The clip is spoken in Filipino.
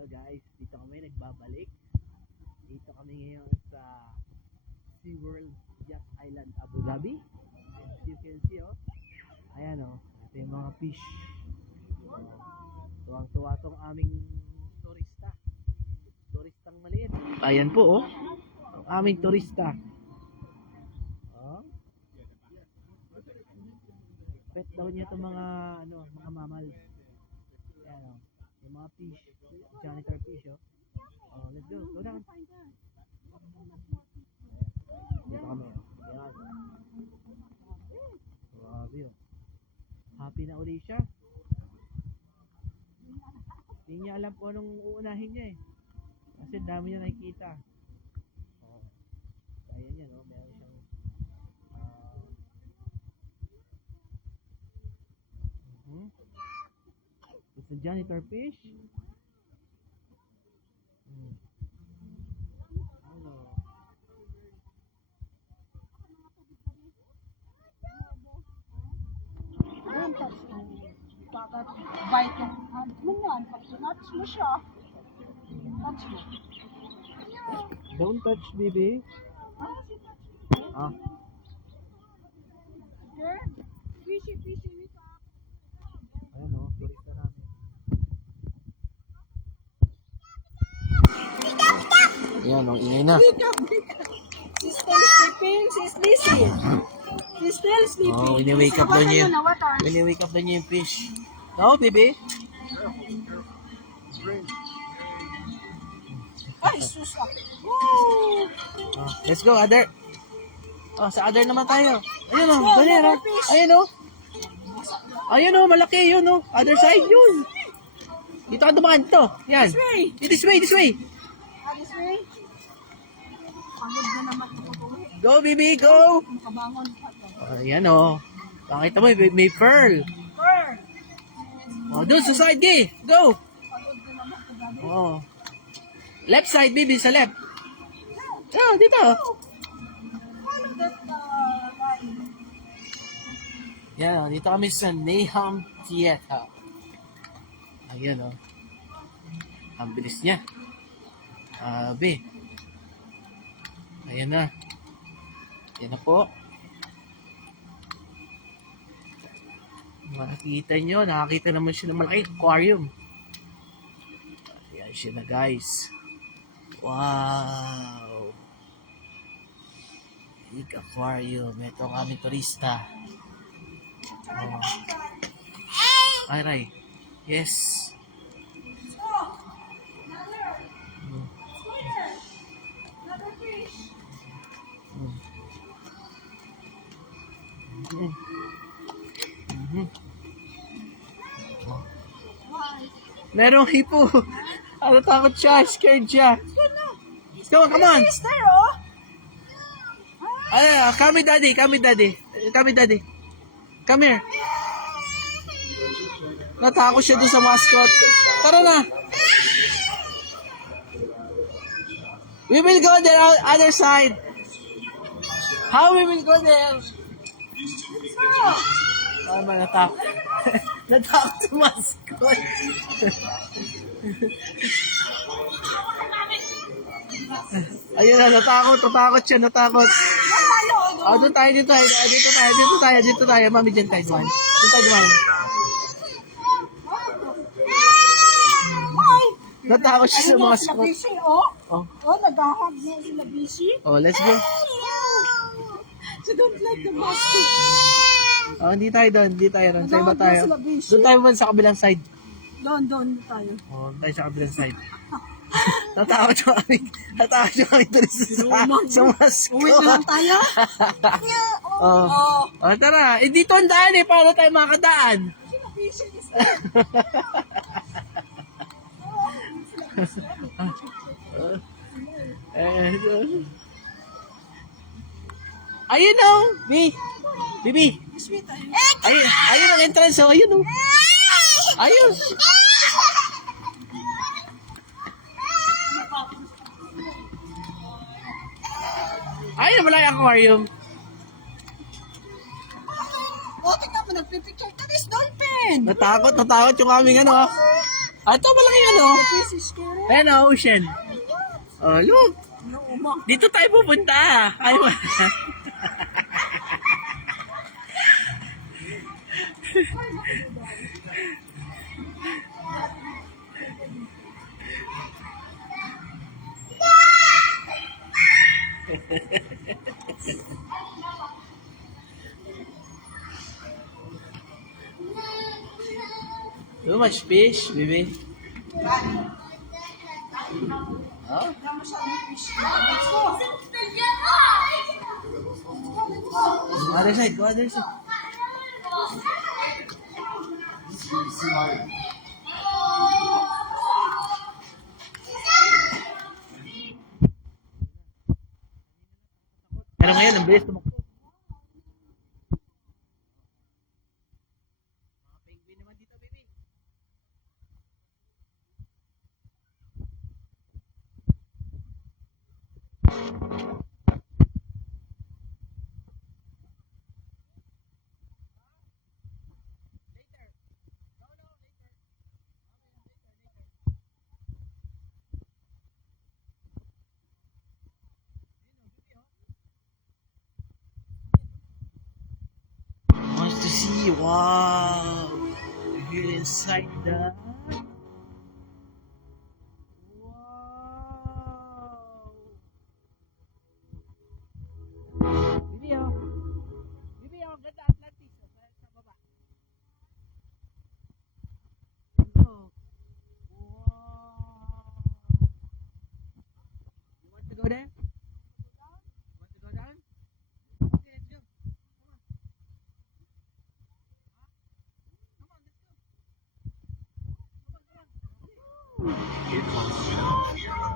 Hello guys, dito kami nagbabalik. Dito kami ngayon sa SeaWorld Yacht Island, Abu Dhabi. As you can see, oh. Ayan, oh. Ito yung mga fish. Tuwang-tuwa tong aming turista. Turistang maliit. Ayan po, oh. Ang aming turista. Oh. Pet daw niya itong mga, mga mammals. Ayan, oh. Yung mga fish. Janitor fish, oh. Oh, let's go. Go down. Dito kami, oh. Ayan. Grabe, oh. Happy na uli siya. Hindi niya alam po anong uunahin niya, eh. Kasi dami niya nakikita. Oh. Ayan yan, oh. Meron siyang it's a janitor fish. Hello. Don't touch mo. Bakit bite yung hand mo yan? Pag touch mo siya, touch mo. Don't touch, baby. Ah. Girl, fishy with Ayan, oh. Turista namin. Ayan, oh. Ingay na. She's still sleeping. She's busy. She's still sleeping. Oh, wini-wake up daw niya. Water. Wini-wake up daw niya yung fish. No, baby? Ay, sus. Woo! Oh, let's go, other. Oh, sa other naman tayo. Ayun, oh. Go, Ganyan, oh. another fish. Ayun, oh. Ayun, oh. Malaki yun, oh. Other side, yun. Dito ka dumaan dito. Yan. This way. This way, this way. This way. Pagod na naman ito. Go, baby, go. Kabangon. Ayan, oh. Pakita mo, may pearl. Bird. Oh, doon sa side, gay. Go. Pagod na naman ito. Gabi. Oh. Left side, baby, sa left. Oh, dito. Follow that line. Yan, dito kami sa Nahom Theater. Ayan, oh. Ang bilis niya. Abe. Ayan na. Ayan na po. Makikita nyo, nakakita naman siya ng malaking aquarium. Ayan siya na, guys. Wow. Big aquarium. Ito ang aming turista. Oh. Ay, Ray. Yes. Merong hipo. Ano, takot siya. Scared siya. Come on, come on. Is there, oh? Ay, come with daddy. Come with daddy. Come with daddy. Come here. Natakot siya doon sa mascot. Tara na. We will go the other side. How we will go there? Oh, natakot. Natakot sa mascot. Ayun na, natakot siya, natakot. Oh, doon tayo, dito tayo. Mami, dyan tayo, duman. Dito tayo, duman. Natakot siya sa mga Sila spot. busy, oh. Oh, Oh, nag-ahag na sila busy. oh, let's go. She don't like the basket. Oh, hindi tayo doon. Sa iba tayo. Doon tayo man sa kabilang side. Doon tayo. Oh, tayo sa kabilang side. Natakot siya kami sa mask. Uwi na lang tayo? Oh. Oh, tara. Eh, dito ang daan eh. Paano tayo makadaan? Sila busy. Ayun oh. Bibi. Sweet tayo. Ayun ang entrance oh. Ayun oh. Ayun. Ayun, wala yung aquarium. Oh, tingnan mo, nagpipicture ka. This dolphin. Natakot yung aming ano ah. Ah, ito malaki ano. This is scary. Ayan o, ocean. Oh, look. No, ma. Dito tayo pupunta. Ay, too much fish, baby. Oh, other side, go other side. Pero ngayon, ang bilis tumakbo. Mga penguin naman dito, baby. Wants to see, wow. Here inside the... Wow. Bibi, oh. Bibi, oh. Ganda Atlantis. Oh. Sa baba. Oh. Wow. You want to go there? Want to go down? Okay, let's go. Come on, let's go. Come on, come on. It was fear